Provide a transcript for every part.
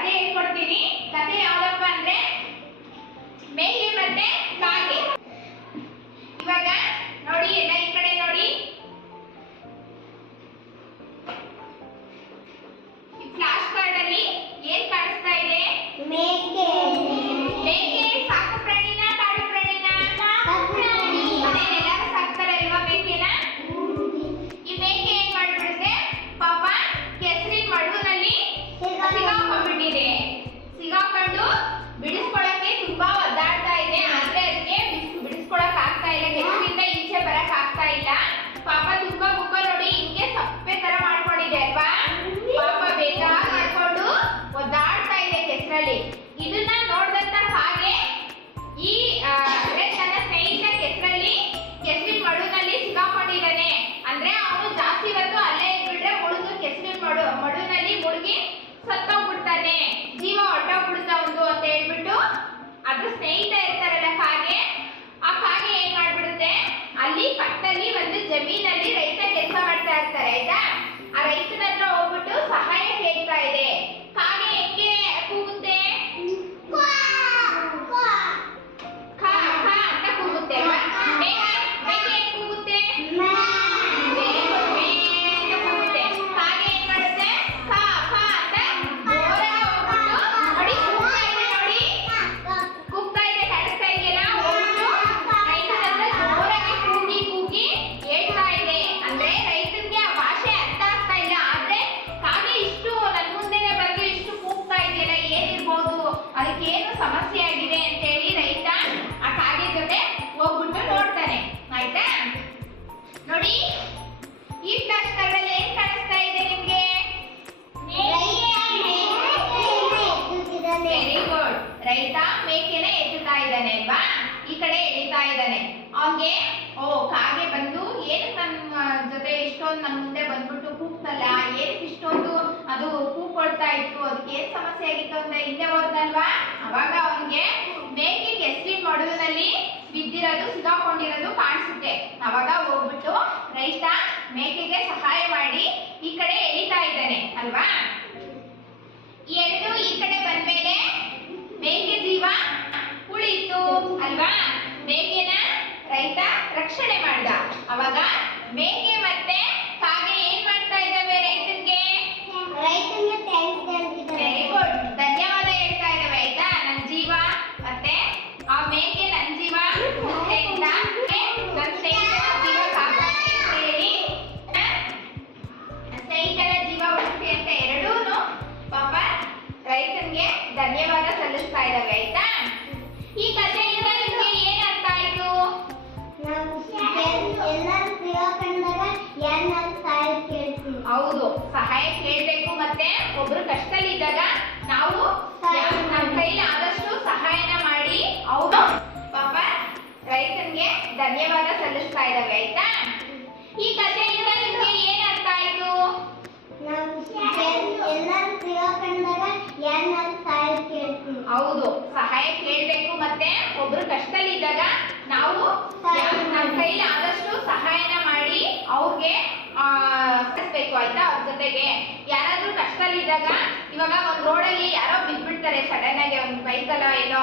ಕತೆ ಹೇಳ್ಕೊಡ್ತೀನಿ. ಕತೆ ಯಾವ್ದಪ್ಪ ಅಂದ್ರೆ ಮೇಕೆ ಮತ್ತೆ ಕಾಗೆ. ಇವಾಗ ನೋಡಿ, ಎಲ್ಲ ಈ ಕಡೆ ನೋಡಿ. ಈ ಫ್ಲಾಶ್ ಕಾರ್ಡ್ ಅಲ್ಲಿ ಏನ್ ಕಾಣಿಸ್ತಾ ಇದೆ? ಮೇಕೆ. ಮೇಕೆ ಸಾಕು ಪ್ರಾಣಿನ ಕಾಡು ಪ್ರಾಣಿನ? ಎಲ್ಲರೂ ಸಾಕ್ತಾರೆ ಅಲ್ವಾ ಮೇಕೆನ? ಈ ಮೇಕೆ ಏನ್ ಮಾಡ್ಬಿಡುತ್ತೆ ಪಾಪ, ಕೆಸರಿನ ಮಡುವಿನಲ್ಲಿ ಸಿಗಾಕೊಂಡ್ಬಿಟ್ಟಿದೆ. ಸಿಗಾಕೊಂಡು ಬಿಡಿಸ್ಕೊಳಕ್ಕೆ ತುಂಬಾ ಒದ್ದಾಡ್ತಾ ಇದೆ. ಆದ್ರೆ ಅದಕ್ಕೆ ಬಿಡಿಸ್ಕೊಳಕ್ ಆಗ್ತಾ ಇಲ್ಲ, ಕೆಸರಿಂದ ಈಚೆ ಬರಕ್ ಆಗ್ತಾ ಇಲ್ಲ. ಪಾಪ ತುಂಬಾ ಮುಖ ನೋಡಿ ಹಿಂಗೆ ಸಪ್ಪೆ ತರ ಮಾಡ್ಕೊಂಡಿದೆ ಅಲ್ವಾ? ಪಾಪ ಬೇಜಾರ್ ಮಾಡ್ಕೊಂಡು ಒದ್ದಾಡ್ತಾ ಇದೆ ಕೆಸರಲ್ಲಿ. ಇದನ್ನ ನೋಡ್ದಂತ ಹಾಗೆ ಈ ತನ್ನ ಸ್ನೇಹಿತ ಕೆಸರಲ್ಲಿ ಕೆಸರಿನ ಮಡುವಿನಲ್ಲಿ ಸಿಗಾಕೊಂಡಿದ್ದಾನೆ. ಅಂದ್ರೆ ಅವನು ಜಾಸ್ತಿ ಹೊತ್ತು ಅಲ್ಲೇ ಇದ್ಬಿಟ್ರೆ ಮುಳುಗು ಕೆಸರಿನ ಮಡುವಿನಲ್ಲಿ ಮುಳುಗಿ ಸತ್ತೋಗ್ಬಿಡ್ತಾನೆ, ಜೀವ ಹೊಟ್ಟೋಗ್ಬಿಡುತ್ತ ಒಂದು ಅಂತ ಹೇಳ್ಬಿಟ್ಟು ಅದ್ರ ಸ್ನೇಹಿತ ಇರ್ತಾರಲ್ಲ ಕಾಗೆ, ಆ ಕಾಗೆ ಏನ್ ಮಾಡ್ಬಿಡುತ್ತೆ, ಅಲ್ಲಿ ಪಕ್ಕದಲ್ಲಿ ಒಂದು ಜಮೀನಲ್ಲಿ ರೈತ ಕೆಲಸ ಮಾಡ್ತಾ ಇರ್ತಾರೆ ಆಯ್ತಾ. ಆ ರೈತನ ಹತ್ರ ಹೋಗ್ಬಿಟ್ಟು ಸಹಾಯ ಕೇಳ್ತಾ ಇದೆ. ಕಾಗೆ ಹೆಂಗೆ ಕೂಗುತ್ತೆ? ಖಾ ಖಾ ಅಂತ ಕೂಗುತ್ತೆ ಅಲ್ವಾ? ಮೇಕೆ ಹೆಂಗ್ ಕೂಗುತ್ತೆ? ಕೂಗುತ್ತೆ. ಕಾಗೆ ಏನ್ ಮಾಡುತ್ತೆ? ಖಾ ಖಾ ಅಂತ ಜೋರಾಗಿ ಹೋಗ್ಬಿಟ್ಟು ನೋಡಿ ಕೂಗ್ತಾ ಇದೆ, ನೋಡಿ ಕೂಗ್ತಾ ಇದೆ, ಕಾಣಿಸ್ತಾ ಇದೆಯಲ್ಲ? ಹೋಗ್ಬಿಟ್ಟು ರೈತನ ಹತ್ರ ಜೋರಾಗಿ ಕೂಗಿ ಕೂಗಿ ಹೇಳ್ತಾ ಇದೆ. ಅಂದ್ರೆ ರೈತನಿಗೆ ಆ ಭಾಷೆ ಅರ್ಥ ಆಗ್ತಾ ಇಲ್ಲ. ಆದ್ರೆ ಕಾಗೆ ಇಷ್ಟು ನನ್ ಮುಂದೆನೆ ಬಂದು ಇಷ್ಟು ಕೂಗ್ತಾ ಇದೆಯಲ್ಲ, ಏನಿರ್ಬೋದು, ಅದಕ್ಕೆ ಏನು ಸಮಸ್ಯೆ ಆಗಿದೆ ಅಂತ ಹೇಳಿ ರೈತ ಆ ಕಾಗೆ ಜೊತೆ ಹೋಗ್ಬಿಟ್ಟು ನೋಡ್ತಾನೆ ಆಯ್ತಾ. ನೋಡಿ, ಈ ಫ್ಲಾಶ್ ಕಾರ್ಡ್ ಅಲ್ಲಿ ಏನ್ ಕಾಣಿಸ್ತಾ ಇದೆ ನಿಮ್ಗೆ? Very good. ರೈತ ಮೇಕೆನ ಎತ್ತುತ್ತಾ ಇದ್ದಾನೆ ಅಲ್ವಾ? ಈ ಕಡೆ ಎಳಿತಾ ಇದ್ದಾನೆ. ಅವನ್ಗೆ ಓ ಕಾಗೆ ಬಂದು ಏನಕ್ಕೆ ನಮ್ಮ ಜೊತೆ ಇಷ್ಟೊಂದು ನಮ್ಮ ಮುಂದೆ ಬಂದ್ಬಿಟ್ಟು ಕೂಗ್ತಲ್ಲ, ಏನಕ್ಕೆ ಇಷ್ಟೊಂದು ಅದು ಕೂಗ್ಕೊಳ್ತಾ ಇತ್ತು, ಅದಕ್ಕೆ ಏನ್ ಸಮಸ್ಯೆ ಆಗಿತ್ತು ಅಂತ ಹಿಂದೆ ಹೋದ್ನಲ್ವಾ? ಅವಾಗ ಅವನ್ಗೆ ಮೇಕೆ ಕೆಸರಿನ ಮಡುವಿನಲ್ಲಿ ಬಿದ್ದಿರೋದು, ಸಿಗಾಕೊಂಡಿರೋದು ಕಾಣಿಸುತ್ತೆ. ಅವಾಗ ಹೋಗ್ಬಿಟ್ಟು ರೈತ ಮೇಕೆಗೆ ಸಹಾಯ ಮಾಡಿ ಈ ಕಡೆ ಎಳಿತಾ ಇದ್ದಾನೆ ಅಲ್ವಾ? ಎರಡು ಈ ಕಡೆ ಬಂದ್ಮೇಲೆ ಮೇಕೆ ಜೀವ ಉಳಿಯಿತು ಅಲ್ವಾ? ಮೇಕೆನ ರೈತ ರಕ್ಷಣೆ ಮಾಡ್ದ. ಅವಾಗ ಮೇಕೆ ಮತ್ತೆ ಕಾಗೆ ಏನ್ ಮಾಡ್ತಾ ಇದ್ದಾವೆ? ರೈತನಿಗೆ ವೆರಿ ಗುಡ್, ಧನ್ಯವಾದ ಹೇಳ್ತಾ ಇದ್ದಾವೆ ಆಯ್ತಾ. ನನ್ ಜೀವ ಮತ್ತೆ ಆ ಮೇಕೆ ನನ್ ಜೀವ ಉಳಿಸುತ್ತೆ ಅಂತ, ನನ್ ಸ್ನೇಹಿತರ ಜೀವ ಕಾಪಾಡಿ ಅಂತ ಹೇಳಿ, ಸ್ನೇಹಿತರ ಜೀವ ಉಳಿಸಿ ಅಂತ ಎರಡೂನು ಪಾಪ ರೈತನಿಗೆ ಧನ್ಯವಾದ ಸಲ್ಲಿಸ್ತಾ ಇದ್ದಾವೆ ಆಯ್ತಾ. ಈ ಕಥೆಯಿಂದ ನಿಮ್ಗೆ ಏನ್ ಅರ್ಥ ಆಯ್ತು? ಹೌದು, ಸಹಾಯ ಕೇಳ್ಬೇಕು. ಮತ್ತೆ ಒಬ್ರು ಕಷ್ಟದಲ್ಲಿದ್ದಾಗ ನಾವು ನಮ್ಮ ಕೈಲಿ ಆದಷ್ಟು ಸಹಾಯನ ಮಾಡಿ ಅವರು ಪಾಪ ರೈತನಿಗೆ ಧನ್ಯವಾದ ಸಲ್ಲಿಸ್ತಾ ಇದ್ದಾವೆ ಆಯ್ತಾ. ಈ ಕಥೆಯಿಂದ ನಿಮ್ಗೆ ಏನ್ ಅರ್ಥ ಆಯ್ತು? ಹೌದು, ಸಹಾಯ ಕೇಳ್ಬೇಕು. ಮತ್ತೆ ಒಬ್ರು ಕಷ್ಟದಲ್ಲಿದ್ದಾಗ ನಾವು ನಮ್ಮ ಕೈಲಿ ಆದಷ್ಟು ಸಹಾಯನ ಮಾಡಿ ಅವ್ರಿಗೆ ಬೇಕು ಆಯ್ತಾ. ಅವ್ರ ಜೊತೆಗೆ ಯಾರಾದ್ರೂ ಕಷ್ಟದಲ್ಲಿದ್ದಾಗ, ಇವಾಗ ಒಂದ್ ರೋಡಲ್ಲಿ ಯಾರೋ ಬಿದ್ಬಿಡ್ತಾರೆ ಸಡನ್ ಆಗಿ, ಒಂದ್ ಬೈಕಲ್ಲ ಏನೋ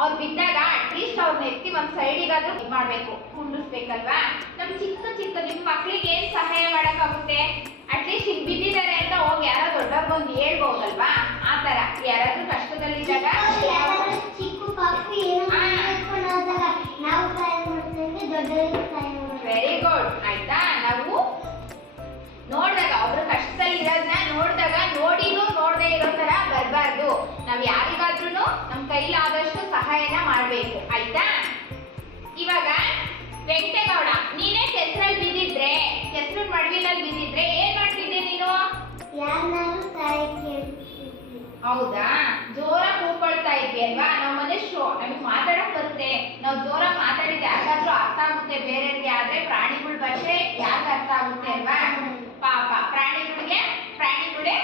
ಅವ್ರು ಬಿದ್ದಾಗ ಅಟ್ಲೀಸ್ಟ್ ಅವ್ರನ್ನ ಎತ್ತಿ ಒಂದ್ ಸೈಡಿಗಾದ್ರೂ ಇದು ಮಾಡ್ಬೇಕು, ಕುಂಡಿಸ್ಬೇಕಲ್ವಾ. ನಮ್ ಚಿಕ್ಕ ಚಿಕ್ಕ ನಿಮ್ ಮಕ್ಳಿಗೆ ಏನ್ ಸಹಾಯ ಮಾಡಕ್ಕಾಗುತ್ತೆ? ಅಟ್ಲೀಸ್ಟ್ ಹಿಂಗ್ ಬಿದ್ದಿದ್ದಾರೆ ಅಂತ ಹೋಗಿ ಯಾರೋ ದೊಡ್ಡವ್ರು ಬಂದು ಹೇಳ್ಬಹುದಲ್ವಾ? ಆತರ ಯಾರಾದ್ರೂ ಕಷ್ಟದಲ್ಲಿದ್ದಾಗ ವೆರಿ ಗುಡ್ ಆಯ್ತಾ. ನಾವು ನೋಡಿದಾಗ ಒಬ್ರು ಕಷ್ಟದಲ್ಲಿ ಇರೋದನ್ನ ನೋಡಿದಾಗ ನೋಡಿನೂ ನೋಡದೆ ಇರೋ ತರ ಬರಬಾರ್ದು. ನಾವ್ ಯಾರಿಗಾದ್ರೂ ನಮ್ ಕೈಲಾದಷ್ಟು ಸಹಾಯನ ಮಾಡ್ಬೇಕು ಆಯ್ತಾ. ಇವಾಗ ವೆಂಕಟೇಗೌಡ, ನೀನೇ ಕೆಸರಲ್ಲಿ ಬಿದ್ದಿದ್ರೆ, ಕೆಸರು ಮಡುವಿನಲ್ಲಿ ಬಿದ್ದಿದ್ರೆ ಏನ್ ಮಾಡ್ತಿದ್ದೆ ನೀನು? ಹೌದಾ, ಜೋರಾಗಿ ಕೂಗ್ಕೊಳ್ತಾ ಇದ್ವಿ ಅಲ್ವಾ? ನಾವು ಮನುಷ್ಯರು, ನಮಗೆ ಮಾತಾಡಕ್ ಬರುತ್ತೆ. ನಾವು ಜೋರಾಗಿ ಮಾತಾಡಿದ್ರೆ ಯಾರಿಗಾದ್ರೂ ಅರ್ಥ ಆಗುತ್ತೆ ಬೇರೆಯವ್ರಿಗೆ. ಆದ್ರೆ ಪ್ರಾಣಿಗಳ ಭಾಷೆ ಯಾರಿಗ ಅರ್ಥ ಆಗುತ್ತೆ ಅಲ್ವಾ? ಪಾಪ ಪ್ರಾಣಿಗಳೇ